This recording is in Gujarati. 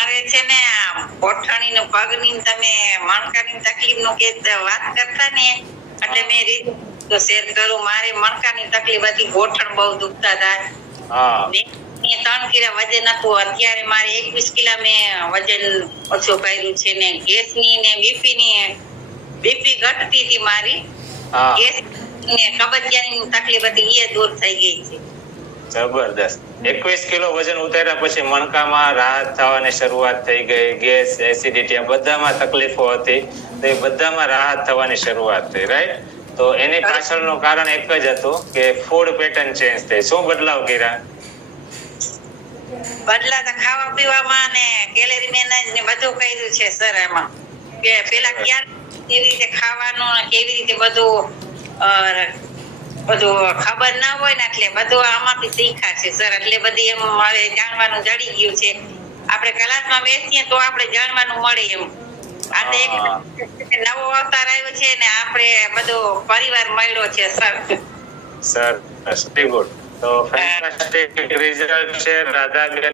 મારે છે ને આ ગોઠણી ને પગની ને તમે મણકાની તકલીફ નું કે વાત કરતા ને એટલે મેં તો શેર કરું. મારે મણકાની તકલીફ હતી, ગોઠણ બહુ દુખતા હતા. હા મેં 3 કિલો વજન હતું. અત્યારે મારે 21 કિલો મેં વજન ઓછું કર્યું છે ને ગેસની ને બીપી ઘટતી હતી મારી. હા ગેસ ને કબજિયાની તકલીફ હતી એ દૂર થઈ ગઈ છે. જબરદસ્ત. 21 કિલો વજન ઉતાર્યા પછી મણકામાં રાહત થવાની શરૂઆત થઈ ગઈ. ગેસ, એસિડિટી આ બધામાં તકલીફો હતી તો એ બધામાં રાહત થવાની શરૂઆત થઈ, રાઈટ? તો એની પાછળનું કારણ એક જ હતું કે ફૂડ પેટર્ન ચેન્જ થઈ. શું બદલાવ કર્યા? બદલાતા ખાવા પીવામાં ને કેલેરી મેનેજ ને બધું કર્યું છે સર. એમાં કે પેલા કેવી રીતે ખાવાનું ને કેવી રીતે બધું ખબર ના હોય ને એટલે બધું આમાંથી શીખ્યા છે સર. એટલે બધી એમ મારે જાણવાનું જડી ગયું છે. આપણે ક્લાસમાં બેસીએ તો આપણે જાણવાનું મળે એમ. આ તો એક નવો અવતાર આવ્યો છે ને આપણે બધો પરિવાર મળ્યો છે સર. Sir very good. તો ફેન્ટાસ્ટિક રિઝલ્ટ છે રાધાબેન.